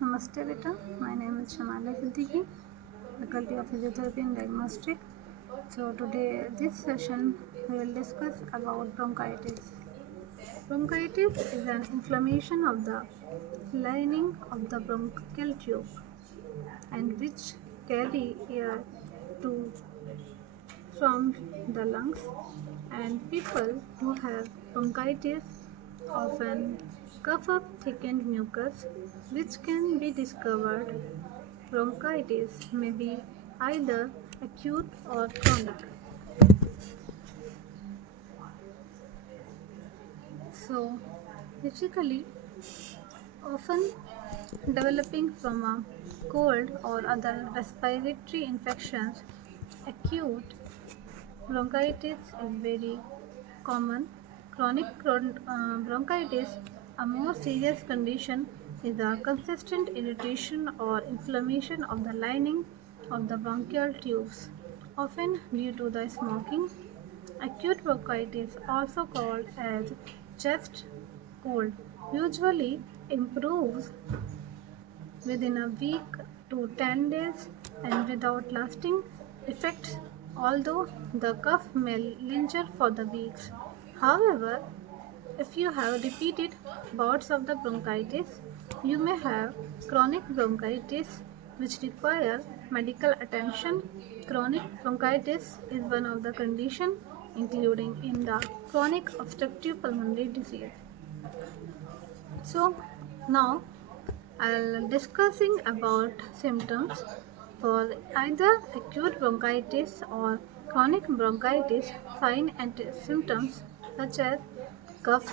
Namaste beta, my name is Shamala Siddiqui, Faculty of Physiotherapy and Diagnostic. So today this session we will discuss about bronchitis. Bronchitis is an inflammation of the lining of the bronchial tube and which carry air to from the lungs, and people who have bronchitis often cough up thickened mucus which can be discovered. Bronchitis may be either acute or chronic. So, basically, often developing from a cold or other respiratory infections, acute bronchitis is very common. Chronic bronchitis, a more serious condition, is a consistent irritation or inflammation of the lining of the bronchial tubes, often due to the smoking. Acute bronchitis, also called as chest cold, usually improves within a week to 10 days and without lasting effects, although the cough may linger for the weeks. However, if you have repeated bouts of the bronchitis, you may have chronic bronchitis which require medical attention. Chronic bronchitis is one of the conditions including in the chronic obstructive pulmonary disease. So now I'll discussing about symptoms for either acute bronchitis or chronic bronchitis. Signs and symptoms such as cough,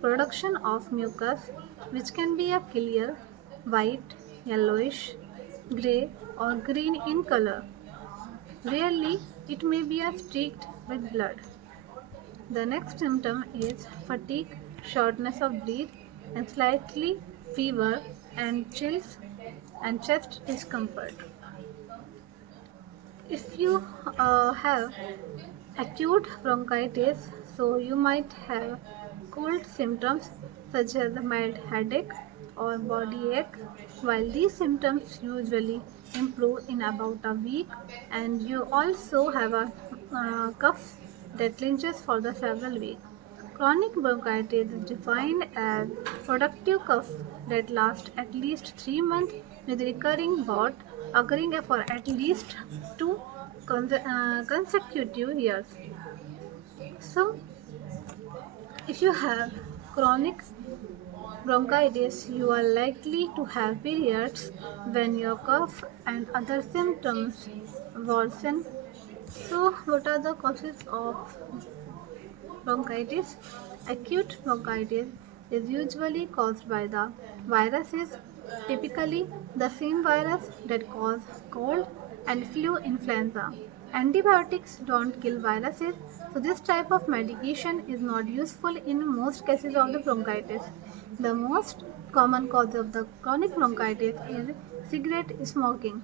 production of mucus which can be a clear, white, yellowish, gray or green in color. Rarely it may be a streaked with blood. The next symptom is fatigue, shortness of breath, and slightly fever and chills and chest discomfort. If you have acute bronchitis, so you might have cold symptoms such as a mild headache or body ache, while these symptoms usually improve in about a week, and you also have a cough that lingers for the several weeks. Chronic bronchitis is defined as productive cough that lasts at least 3 months with recurring bout occurring for at least two consecutive years. So, if you have chronic bronchitis, you are likely to have periods when your cough and other symptoms worsen. So, what are the causes of bronchitis? Acute bronchitis is usually caused by the viruses, typically the same virus that cause cold and flu influenza. Antibiotics don't kill viruses, so this type of medication is not useful in most cases of the bronchitis. The most common cause of the chronic bronchitis is cigarette smoking.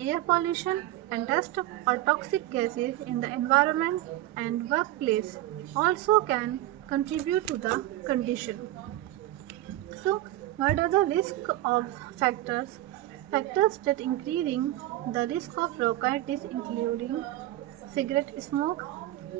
Air pollution and dust or toxic gases in the environment and workplace also can contribute to the condition. So, what are the risk of factors? Factors that increasing the risk of bronchitis including cigarette smoke.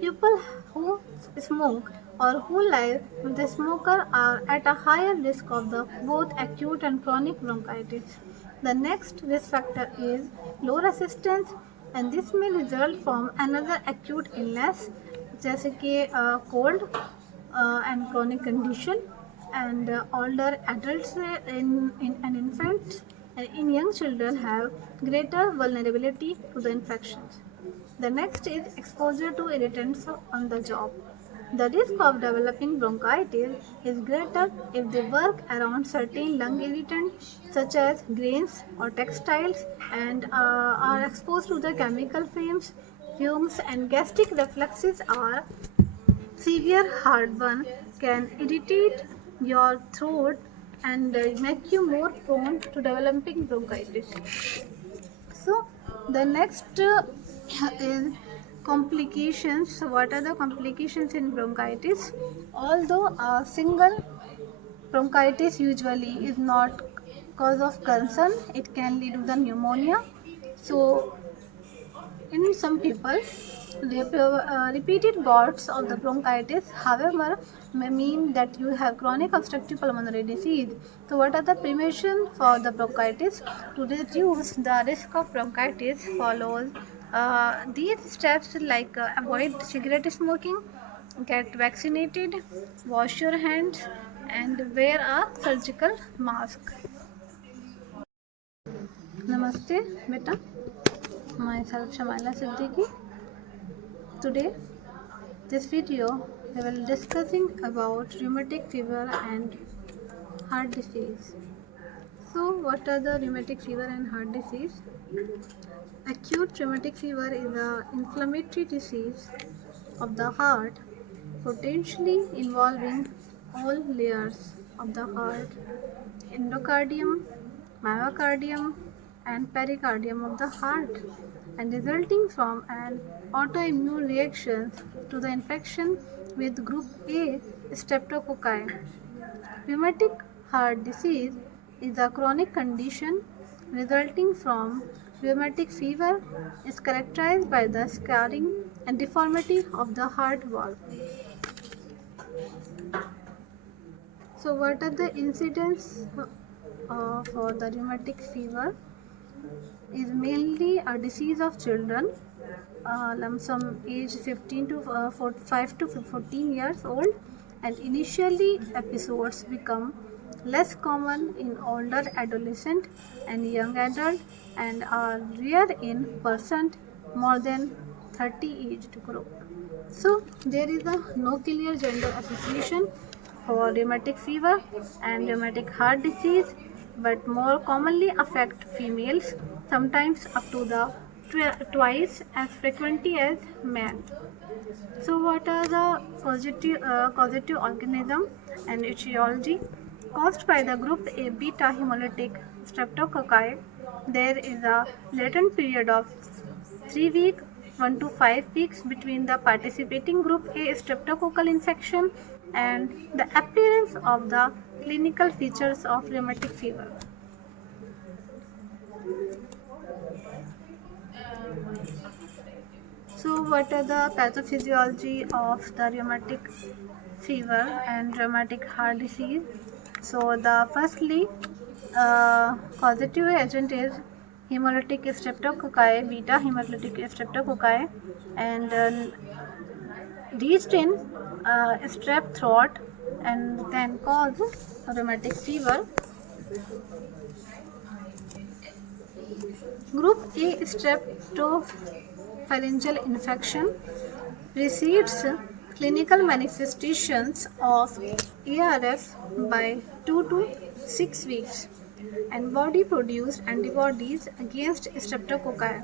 People who smoke or who live with a smoker are at a higher risk of the both acute and chronic bronchitis. The next risk factor is low resistance, and this may result from another acute illness, जैसे कि cold and chronic condition, and older adults and infants and in young children have greater vulnerability to the infections. The next is exposure to irritants on the job. The risk of developing bronchitis is greater if they work around certain lung irritants such as grains or textiles and are exposed to the chemical fumes and gastric reflexes are severe heartburn can irritate your throat and make you more prone to developing bronchitis. So the next is complications. So what are the complications in bronchitis? Although a single bronchitis usually is not cause of concern, it can lead to the pneumonia. So in some people, repeated bouts of the bronchitis, however, may mean that you have chronic obstructive pulmonary disease. So, what are the prevention for the bronchitis? To reduce the risk of bronchitis, follows these steps like avoid cigarette smoking, get vaccinated, wash your hands, and wear a surgical mask. Namaste, beta. Myself Shamila Siddiqui. Today, this video we will discussing about rheumatic fever and heart disease. So, what are the rheumatic fever and heart disease? Acute rheumatic fever is an inflammatory disease of the heart, potentially involving all layers of the heart, endocardium, myocardium, and pericardium of the heart, and resulting from an autoimmune reaction to the infection with group A streptococci. Rheumatic heart disease is a chronic condition resulting from rheumatic fever, is characterized by the scarring and deformity of the heart valve. So, what are the incidents for the rheumatic fever? Is mainly a disease of children, lump sum age 15 to 5 to 14 years old, and initially episodes become less common in older adolescent and young adult and are rare in percent more than 30 aged group. So there is a no clear gender association for rheumatic fever and rheumatic heart disease, but more commonly affect females, sometimes up to the twice as frequently as men. So what are the causative organism and etiology? Caused by the group A beta hemolytic streptococci, there is a latent period of 3 weeks 1 to 5 weeks between the participating group A streptococcal infection and the appearance of the clinical features of rheumatic fever. So what are the pathophysiology of the rheumatic fever and rheumatic heart disease? So the firstly causative agent is hemolytic streptococci, beta hemolytic streptococci, and reached in strep throat and can cause rheumatic fever. Group A streptopharyngeal infection precedes clinical manifestations of ARF by 2 to 6 weeks and body produced antibodies against streptococci.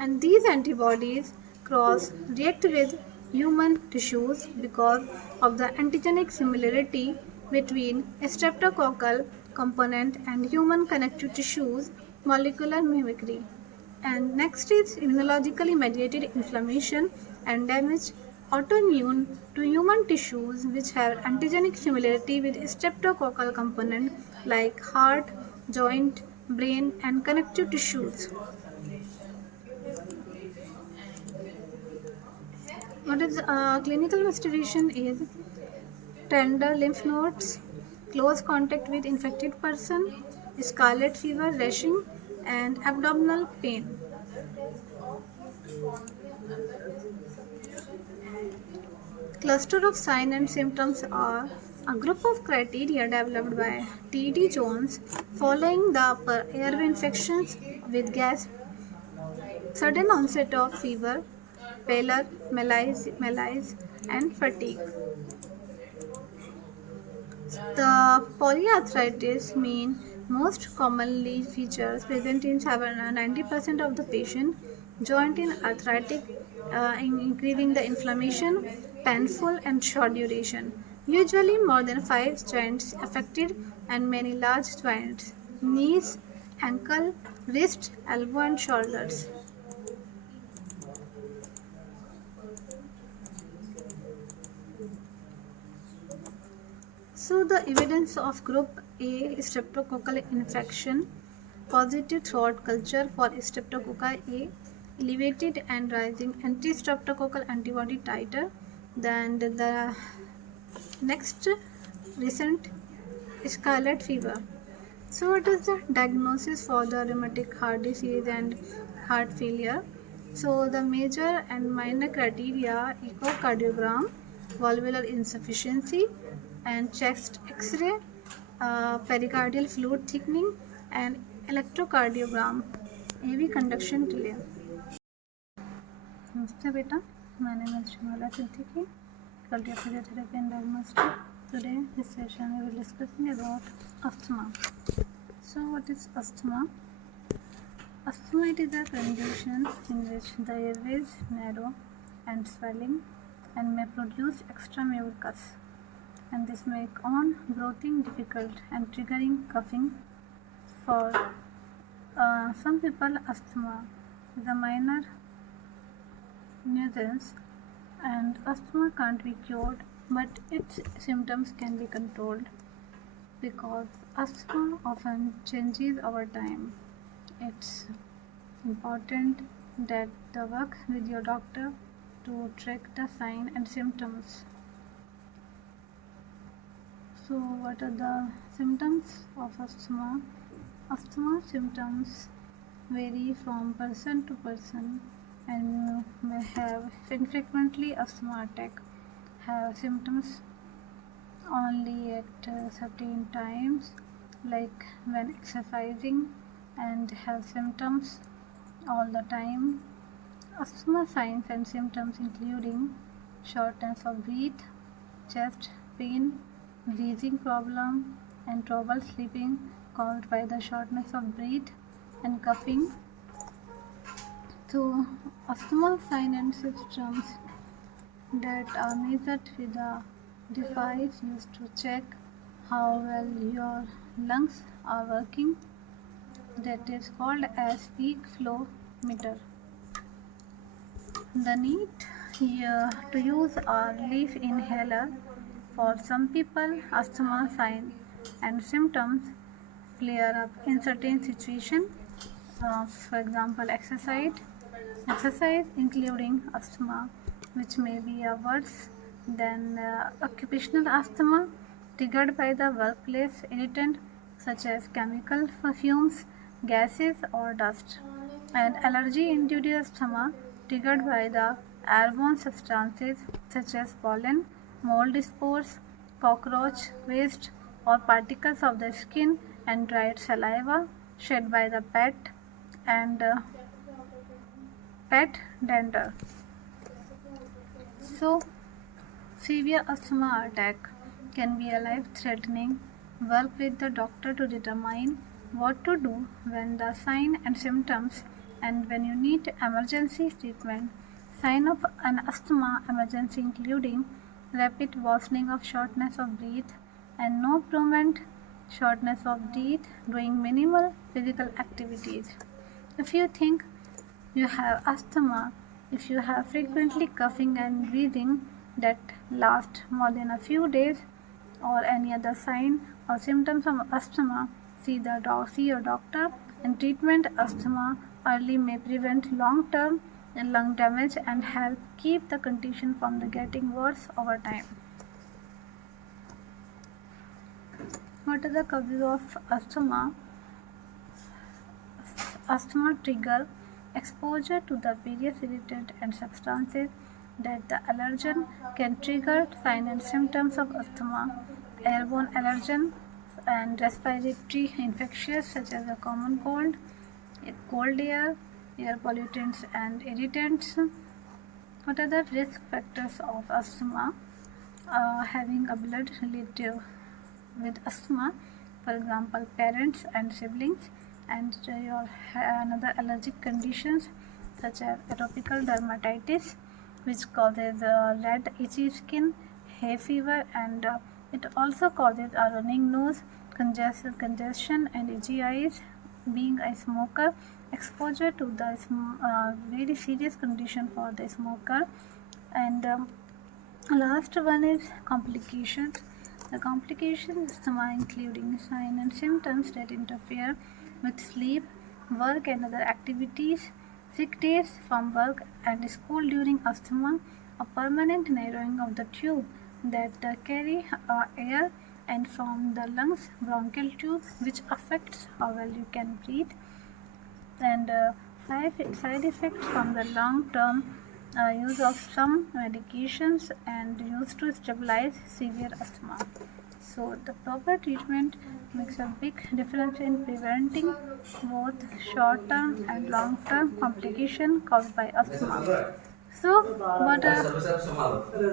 And these antibodies cross react with human tissues because of the antigenic similarity between streptococcal component and human connective tissues molecular mimicry. And next is immunologically mediated inflammation and damage autoimmune to human tissues which have antigenic similarity with streptococcal component like heart, joint, brain and connective tissues. What is clinical investigation is tender lymph nodes, close contact with infected person, scarlet fever, rashing, and abdominal pain. Cluster of signs and symptoms are a group of criteria developed by T.D. Jones following the upper airway infections with gas, sudden onset of fever, pallor, malaise, and fatigue. The polyarthritis mean most commonly features present in 90% of the patient, joint in arthritic, increasing the inflammation, painful and short duration. Usually more than 5 joints affected and many large joints, knees, ankle, wrist, elbow and shoulders. So the evidence of group A streptococcal infection, positive throat culture for streptococci A, elevated and rising anti-streptococcal antibody titer. Then the next recent scarlet fever. So what is the diagnosis for the rheumatic heart disease and heart failure? So the major and minor criteria: echocardiogram, valvular insufficiency, and chest X-ray, pericardial fluid thickening, and electrocardiogram, AV conduction delay. Namaste beta, my name is Shimala Siddiqui, Faculty of Physiotherapy and Diagnostic. Today, this session we will discussing about asthma. So, what is asthma? Asthma it is a condition in which the airways narrow and swelling and may produce extra mucus, and this make on breathing difficult and triggering coughing. For some people, asthma is a minor nuisance and asthma can't be cured, but its symptoms can be controlled because asthma often changes over time. It's important that you work with your doctor to track the sign and symptoms. So what are the symptoms of asthma? Asthma symptoms vary from person to person, and you may have infrequently asthma attack have symptoms only at certain times, like when exercising, and have symptoms all the time. Asthma signs and symptoms including shortness of breath, chest pain, breathing problem, and trouble sleeping caused by the shortness of breath, and coughing. So asthma sign and symptoms that are measured with a device used to check how well your lungs are working, that is called as peak flow meter. The need here to use a leaf inhaler. For some people, asthma signs and symptoms flare up in certain situations. For example, exercise including asthma, which may be worse than occupational asthma triggered by the workplace irritant such as chemical fumes, gases, or dust, and allergy-induced asthma triggered by the airborne substances such as pollen, mold spores, cockroach waste, or particles of the skin and dried saliva shed by the pet and pet dander. So, severe asthma attack can be a life-threatening. Work with the doctor to determine what to do when the sign and symptoms and when you need emergency treatment. Sign of an asthma emergency including rapid worsening of shortness of breath and no improvement, shortness of breath, doing minimal physical activities. If you think you have asthma, if you have frequently coughing and breathing that last more than a few days, or any other sign or symptoms of asthma, see your doctor, and treatment asthma early may prevent long-term lung damage and help keep the condition from getting worse over time. What are the causes of asthma? Asthma trigger exposure to the various irritants and substances that the allergen can trigger signs and symptoms of asthma. Airborne allergen and respiratory infections such as a common cold, cold air pollutants and irritants. What are the risk factors of asthma? Having a blood relative with asthma, for example, parents and siblings, and your another allergic conditions such as atopic dermatitis, which causes red itchy skin, hay fever, and it also causes a running nose, congestion and itchy eyes. Being a smoker, exposure to the very serious condition for the smoker. And last one is complications The complications asthma including signs and symptoms that interfere with sleep, work and other activities, sick days from work and school during asthma, a permanent narrowing of the tube that carry air and from the lungs, bronchial tube, which affects how well you can breathe, and side effects from the long-term use of some medications and used to stabilize severe asthma. So the proper treatment makes a big difference in preventing both short-term and long-term complications caused by asthma. So what are